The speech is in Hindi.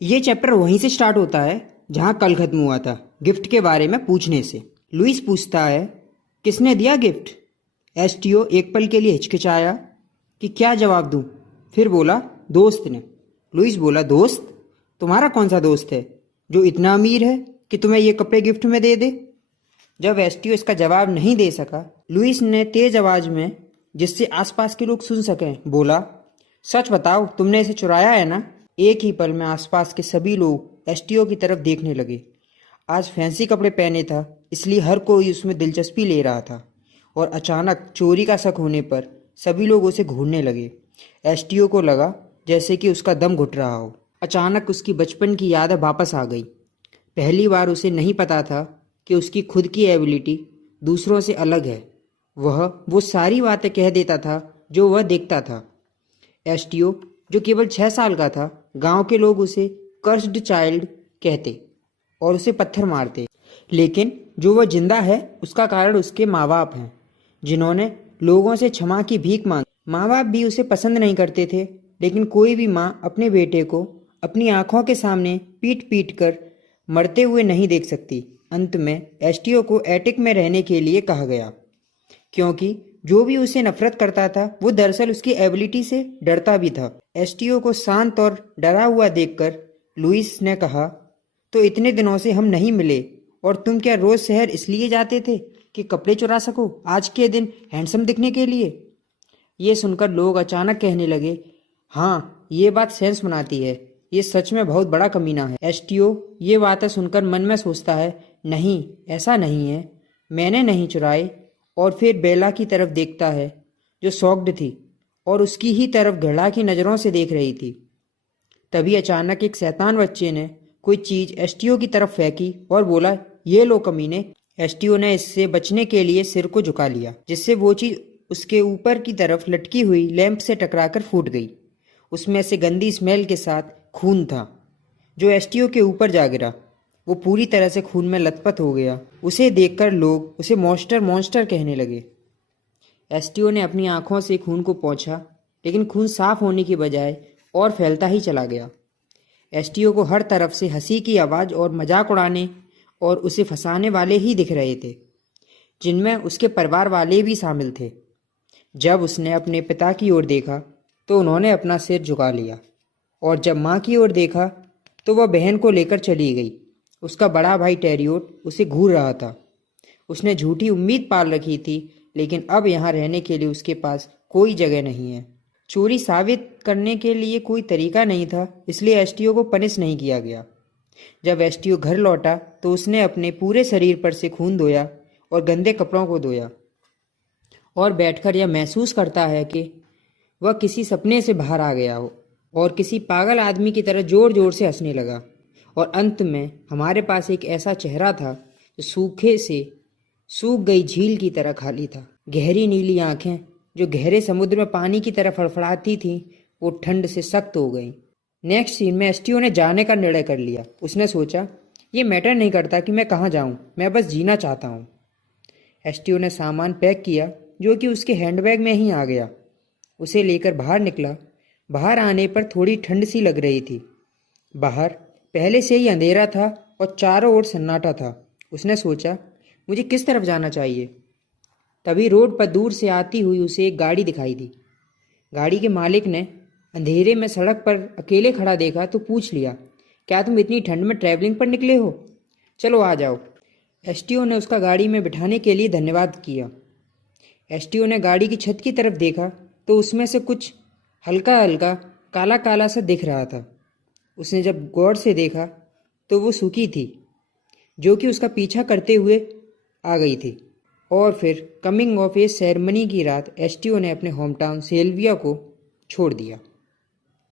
ये चैप्टर वहीं से स्टार्ट होता है जहाँ कल खत्म हुआ था, गिफ्ट के बारे में पूछने से। लुइस पूछता है, किसने दिया गिफ्ट? एस्टियो एक पल के लिए हिचकिचाया कि क्या जवाब दूं। फिर बोला, दोस्त ने। लुइस बोला, दोस्त? तुम्हारा कौन सा दोस्त है जो इतना अमीर है कि तुम्हें ये कपड़े गिफ्ट में दे दे? जब एस्टियो इसका जवाब नहीं दे सका, लुइस ने तेज आवाज में, जिससे आसपास के लोग सुन सकें, बोला, सच बताओ, तुमने इसे चुराया है ना? एक ही पल में आसपास के सभी लोग एस्टियो की तरफ देखने लगे। आज फैंसी कपड़े पहने था, इसलिए हर कोई उसमें दिलचस्पी ले रहा था, और अचानक चोरी का शक होने पर सभी लोग उसे घूरने लगे। एस्टियो को लगा जैसे कि उसका दम घुट रहा हो। अचानक उसकी बचपन की यादें वापस आ गई। पहली बार उसे नहीं पता था कि उसकी खुद की एबिलिटी दूसरों से अलग है। वह वो सारी बातें कह देता था जो वह देखता था। एस्टियो, जो केवल 6 साल का था, गांव के लोग उसे कर्स्ड चाइल्ड कहते और उसे पत्थर मारते। लेकिन जो वह जिंदा है उसका कारण उसके माँ बाप हैं, जिन्होंने लोगों से क्षमा की भीख मांगी। माँ बाप भी उसे पसंद नहीं करते थे, लेकिन कोई भी माँ अपने बेटे को अपनी आंखों के सामने पीट पीट कर मरते हुए नहीं देख सकती। अंत में एस्टियो को एटिक में रहने के लिए कहा गया, क्योंकि जो भी उसे नफरत करता था वो दरअसल उसकी एबिलिटी से डरता भी था। एस्टियो को शांत और डरा हुआ देखकर लुइस ने कहा, तो इतने दिनों से हम नहीं मिले, और तुम क्या रोज शहर इसलिए जाते थे कि कपड़े चुरा सको, आज के दिन हैंडसम दिखने के लिए? ये सुनकर लोग अचानक कहने लगे, हाँ, ये बात सेंस बनाती है, ये सच में बहुत बड़ा कमीना है। एस्टियो ये बातें सुनकर मन में सोचता है, नहीं, ऐसा नहीं है, मैंने नहीं चुराए। और फिर बेला की तरफ देखता है, जो शॉक्ड थी और उसकी ही तरफ घृणा की नज़रों से देख रही थी। तभी अचानक एक शैतान बच्चे ने कोई चीज़ एस्टियो की तरफ फेंकी और बोला, ये लो कमीने। एस्टियो ने इससे बचने के लिए सिर को झुका लिया, जिससे वो चीज़ उसके ऊपर की तरफ लटकी हुई लैंप से टकराकर फूट गई। उसमें से गंदी स्मेल के साथ खून था, जो एस्टियो के ऊपर जा गिरा। वो पूरी तरह से खून में लथपथ हो गया। उसे देखकर लोग उसे मॉन्स्टर मॉन्स्टर कहने लगे। एस्टियो ने अपनी आंखों से खून को पोंछा, लेकिन खून साफ होने की बजाय और फैलता ही चला गया। एस्टियो को हर तरफ से हंसी की आवाज़ और मजाक उड़ाने और उसे फंसाने वाले ही दिख रहे थे, जिनमें उसके परिवार वाले भी शामिल थे। जब उसने अपने पिता की ओर देखा तो उन्होंने अपना सिर झुका लिया, और जब माँ की ओर देखा तो वह बहन को लेकर चली गई। उसका बड़ा भाई टेरियोट उसे घूर रहा था। उसने झूठी उम्मीद पाल रखी थी, लेकिन अब यहाँ रहने के लिए उसके पास कोई जगह नहीं है। चोरी साबित करने के लिए कोई तरीका नहीं था, इसलिए एस्टियो को पनिश नहीं किया गया। जब एस्टियो घर लौटा तो उसने अपने पूरे शरीर पर से खून धोया और गंदे कपड़ों को धोया, और बैठकर यह महसूस करता है कि वह किसी सपने से बाहर आ गया हो, और किसी पागल आदमी की तरह जोर जोर से हंसने लगा। और अंत में हमारे पास एक ऐसा चेहरा था जो सूखे से सूख गई झील की तरह खाली था। गहरी नीली आंखें जो गहरे समुद्र में पानी की तरह फड़फड़ाती थीं, वो ठंड से सख्त हो गईं। नेक्स्ट सीन में एस्टियो ने जाने का निर्णय कर लिया। उसने सोचा, ये मैटर नहीं करता कि मैं कहाँ जाऊँ, मैं बस जीना चाहता हूँ। एस्टियो ने सामान पैक किया, जो कि उसके हैंडबैग में ही आ गया। उसे लेकर बाहर निकला। बाहर आने पर थोड़ी ठंड सी लग रही थी। बाहर पहले से ही अंधेरा था और चारों ओर सन्नाटा था। उसने सोचा, मुझे किस तरफ जाना चाहिए? तभी रोड पर दूर से आती हुई उसे एक गाड़ी दिखाई दी। गाड़ी के मालिक ने अंधेरे में सड़क पर अकेले खड़ा देखा तो पूछ लिया, क्या तुम इतनी ठंड में ट्रैवलिंग पर निकले हो? चलो आ जाओ। एस्टियो ने उसका गाड़ी में बिठाने के लिए धन्यवाद किया। एस्टियो ने गाड़ी की छत की तरफ देखा तो उसमें से कुछ हल्का हल्का काला काला सा दिख रहा था। उसने जब गौर से देखा तो वो सूखी थी, जो कि उसका पीछा करते हुए आ गई थी। और फिर कमिंग ऑफ एज सेरेमनी की रात एस्टियो ने अपने होम टाउन सेल्विया को छोड़ दिया।